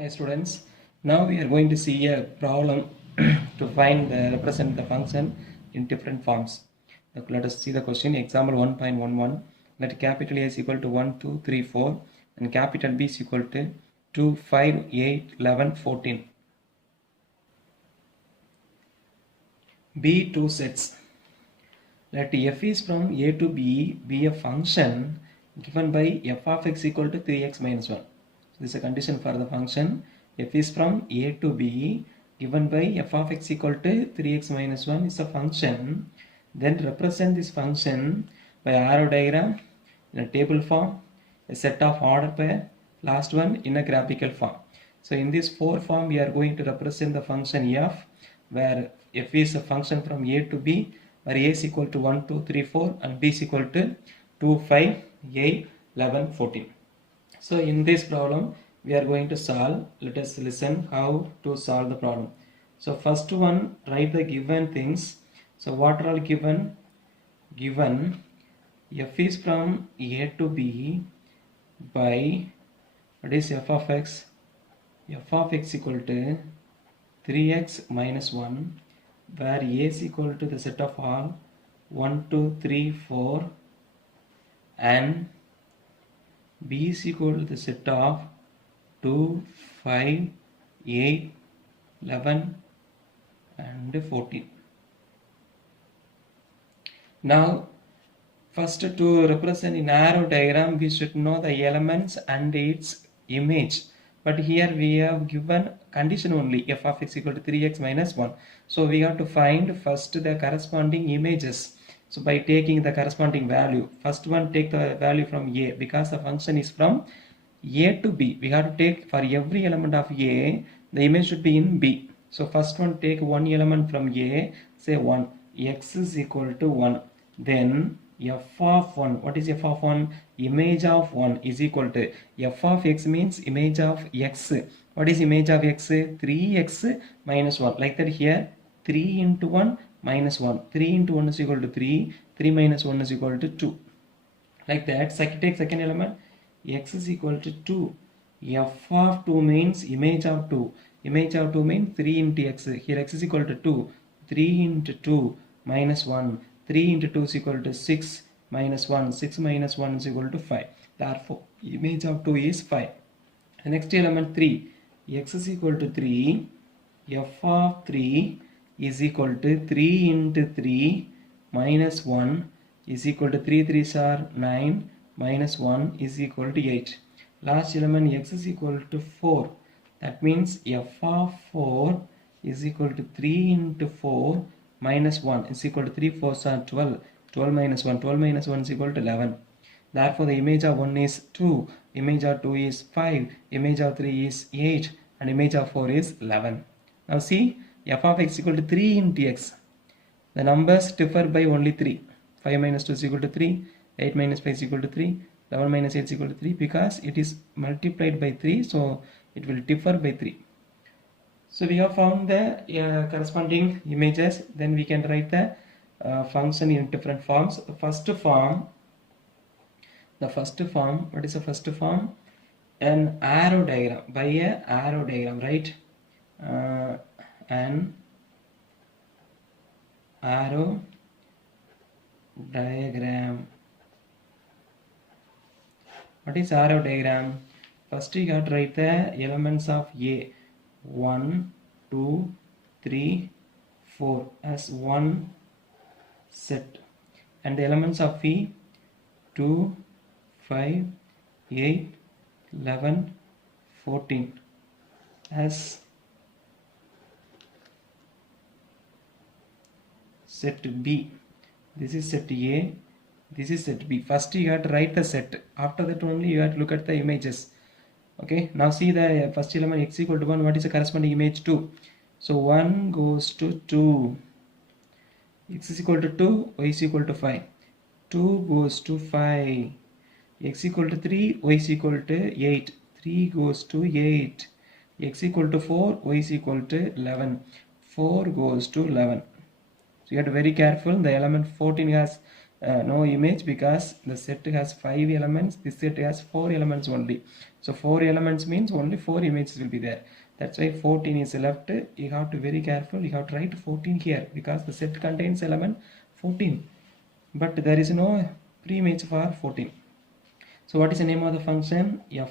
Hi students, now we are going to see a problem to find represent the function in different forms. Let us see the question. Example 1.11. Let capital A is equal to 1, 2, 3, 4 and capital B is equal to 2, 5, 8, 11, 14. B two sets. Let f is from A to B be a function given by f of x equal to 3x minus 1. This is a condition for the function. F is from A to B given by f of x equal to 3x minus 1 is a function. Then represent this function by arrow diagram in a table form, a set of order pair, last one in a graphical form. So in this four form we are going to represent the function f, where f is a function from A to B, where A is equal to 1, 2, 3, 4 and B is equal to 2, 5, 8, 11, 14. So in this problem we are going to solve. Let us listen how to solve the problem. So first one, write the given things. So what are all given? Given f is from A to B by, what is f of x? F of x equal to 3x minus 1, where A is equal to the set of all 1, 2, 3, 4 and B is equal to the set of 2, 5, 8, 11 and 14. Now first, to represent in arrow diagram we should know the elements and its image, but here we have given condition only f of x equal to 3x minus 1. So we have to find first the corresponding images. So by taking the corresponding value, first one take the value from A, because the function is from A to B. We have to take for every element of A, the image should be in B. So first one, take one element from A, say 1, x is equal to 1. Then f of 1, what is f of 1? Image of 1 is equal to, f of x means image of x. What is image of x? 3x minus 1. Like that here, 3 into 1 minus 1. 3 into 1 is equal to 3. 3 minus 1 is equal to 2. Like that, take second element, x is equal to 2. F of 2 means image of 2. Image of 2 means 3 into x. Here x is equal to 2. 3 into 2 minus 1. 3 into 2 is equal to 6 minus 1. 6 minus 1 is equal to 5. Therefore, image of 2 is 5. The next element 3. X is equal to 3. F of 3 is equal to 3 into 3 minus 1 is equal to 3 3s are 9 minus 1 is equal to 8. Last element x is equal to 4. That means f of 4 is equal to 3 into 4 minus 1 is equal to 3 4s are 12. 12 minus 1. 12 minus 1 is equal to 11. Therefore, the image of 1 is 2, image of 2 is 5, image of 3 is 8 and image of 4 is 11. Now see, f of x equal to 3 into x. The numbers differ by only 3. 5 minus 2 is equal to 3, 8 minus 5 is equal to 3, 11 minus 8 is equal to 3, because it is multiplied by 3, so it will differ by 3. So we have found the corresponding images. Then we can write the function in different forms. The first form, what is the first form? An arrow diagram, by a arrow diagram, right? An arrow diagram. What is arrow diagram? First you have to write the elements of A. 1, 2, 3, 4 as one set, and the elements of V 2, 5, 8, 11, 14 as set B. This is set A, this is set B. First you have to write the set, after that only you have to look at the images. Okay, now see the first element x equal to 1, what is the corresponding image? 2. So 1 goes to 2. X is equal to 2, y is equal to 5. 2 goes to 5. X equal to 3, y is equal to 8. 3 goes to 8. X equal to 4, y is equal to 11. 4 goes to 11. So you have to be very careful. The element 14 has no image because the set has 5 elements. This set has 4 elements only. So 4 elements means only 4 images will be there. That's why 14 is left. You have to be very careful. You have to write 14 here because the set contains element 14. But there is no pre-image for 14. So what is the name of the function? F.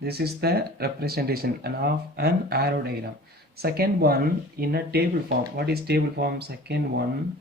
This is the representation of an arrow diagram. Second one in a table form. What is table form? Second one,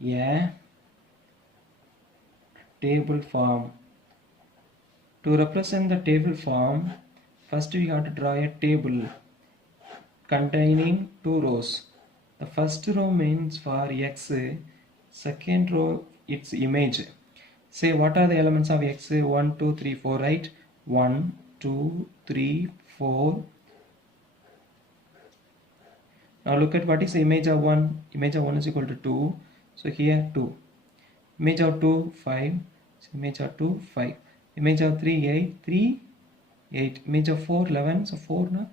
yeah, table form. To represent the table form, first we have to draw a table containing 2 rows. The first row means for X, second row its image. Say what are the elements of X? 1, 2, 3, 4, right? 1, 2, 3, 4. Now look at what is the image of 1. Image of 1 is equal to 2. So here 2. Image of 2, 5. So image of 2, 5. Image of 3, 8. 3, 8. Image of 4, 11. So 4, no?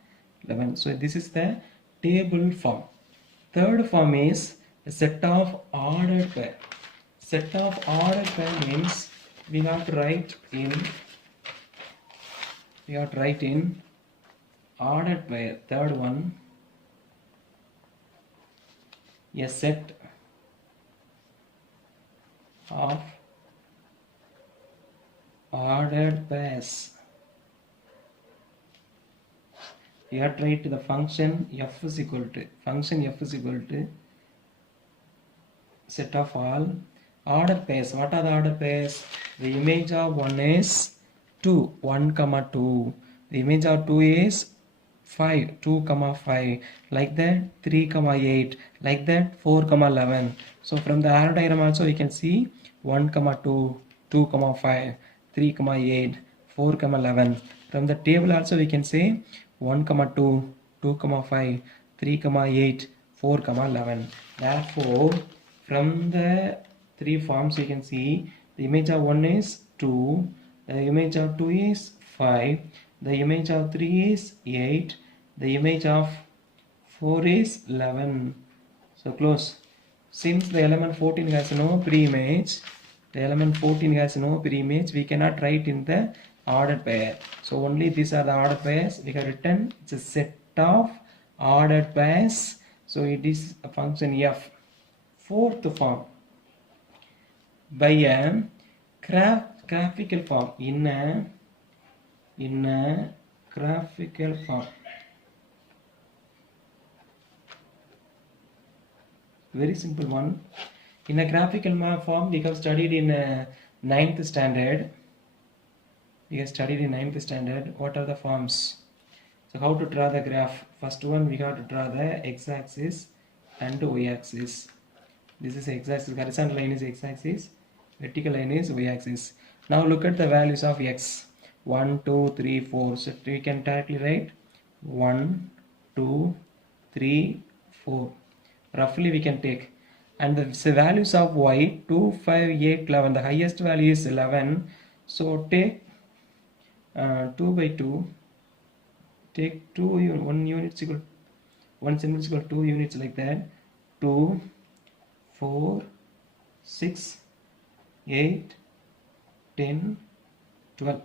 11. So this is the table form. Third form is a set of ordered pair. Set of ordered pair means we have to write in ordered pair. Third one, a set of ordered pairs. We have to write the function f is equal to set of all ordered pairs. What are the ordered pairs? The image of 1 is 2, 1 comma 2. The image of 2 is 5, 2 comma 5. Like that 3 comma 8. Like that 4 comma 11. So from the arrow diagram also we can see 1 comma 2, 2 comma 5, 3 comma 8, 4 comma 11. From the table also we can say 1 comma 2, 2 comma 5, 3 comma 8, 4 comma 11. Therefore from the 3 forms you can see the image of 1 is 2, the image of 2 is 5, the image of 3 is 8, the image of 4 is 11. So close. Since the element 14 has no pre-image, we cannot write in the ordered pair. So only these are the ordered pairs we have written. It's a set of ordered pairs. So it is a function f. Fourth form, by a graphical form. In a graphical form. Very simple one. In a graphical form we have studied in 9th standard. What are the forms? So how to draw the graph? First one we have to draw the x-axis and y-axis. This is x-axis, horizontal line is x-axis, vertical line is y-axis. Now look at the values of x. 1, 2, 3, 4. So we can directly write 1, 2, 3, 4. Roughly we can take. And the values of y, 2, 5, 8, 11. The highest value is 11. So take 2 by 2. Take 2, 1 unit is equal, 1 symbol is equal to 2 units, like that. 2, 4, 6, 8, 10, 12.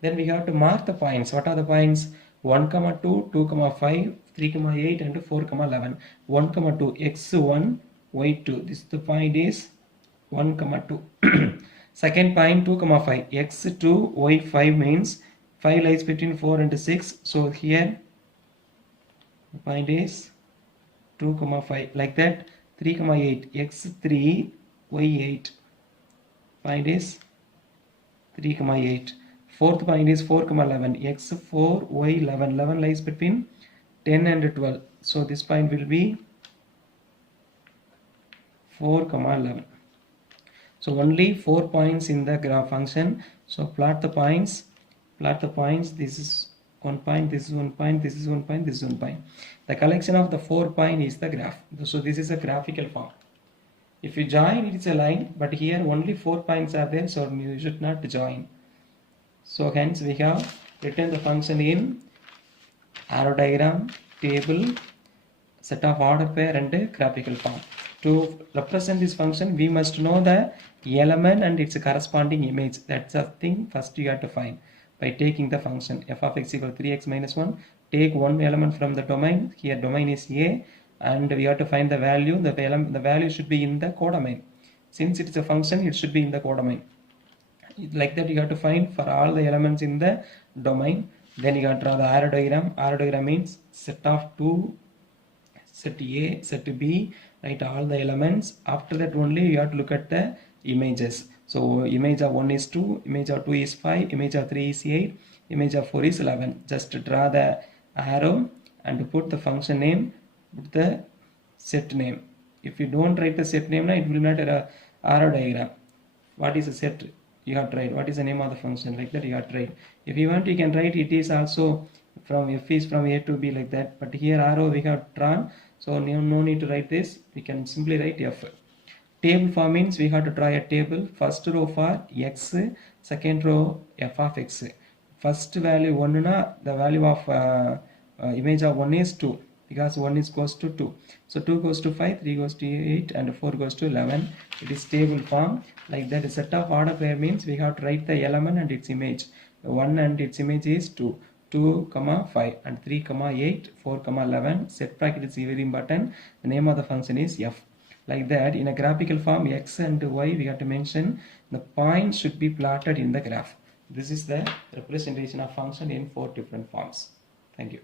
Then we have to mark the points. What are the points? 1, 2, 2, 5, 3, 8 and 4, 11. 1, 2, x1, y2. This the point is 1, 2. Second point 2, 5. x2, y5 means 5 lies between 4 and 6. So here the point is 2, 5. Like that 3, 8. x3, y8. Point is 3, 8. Fourth point is 4, 11. x4, y11. 11 lies between 10 and 12. So this point will be 4, 11. So only 4 points in the graph function. So plot the points. This is 1 point, this is 1 point, this is 1 point, this is 1 point. The collection of the 4 points is the graph. So this is a graphical form. If you join, it is a line, but here only 4 points are there, so you should not join. So hence we have written the function in arrow diagram, table, set of order pair and graphical form. To represent this function, we must know the element and its corresponding image. That's the thing first you have to find by taking the function f of x equal 3x minus 1. Take one element from the domain. Here domain is a, and we have to find the value. The value should be in the codomain. Since it is a function, it should be in the codomain. Like that, you have to find for all the elements in the domain. Then you have to draw the arrow diagram. Arrow diagram means set of two, set A, set B, write all the elements. After that only you have to look at the images. So image of 1 is 2, image of 2 is 5, image of 3 is 8, image of 4 is 11. Just draw the arrow and put the function name, put the set name. If you don't write the set name, it will not arrow diagram. What is a set? You have to write. What is the name of the function? Like that you have to write. If you want, you can write it is also from f is from A to B, like that. But here arrow we have drawn, so no need to write this. We can simply write f. Table form means we have to draw a table. First row for x, second row f of x. First value 1 na, the value of image of 1 is 2, because 1 is goes to 2. So 2 goes to 5, 3 goes to 8, and 4 goes to 11. It is table form. Like that, a set of order pair means we have to write the element and its image. 1 and its image is 2, 2, 5, and 3, 8, 4, 11. Set bracket is very important. The name of the function is f. Like that, in a graphical form, x and y, we have to mention the points should be plotted in the graph. This is the representation of function in 4 different forms. Thank you.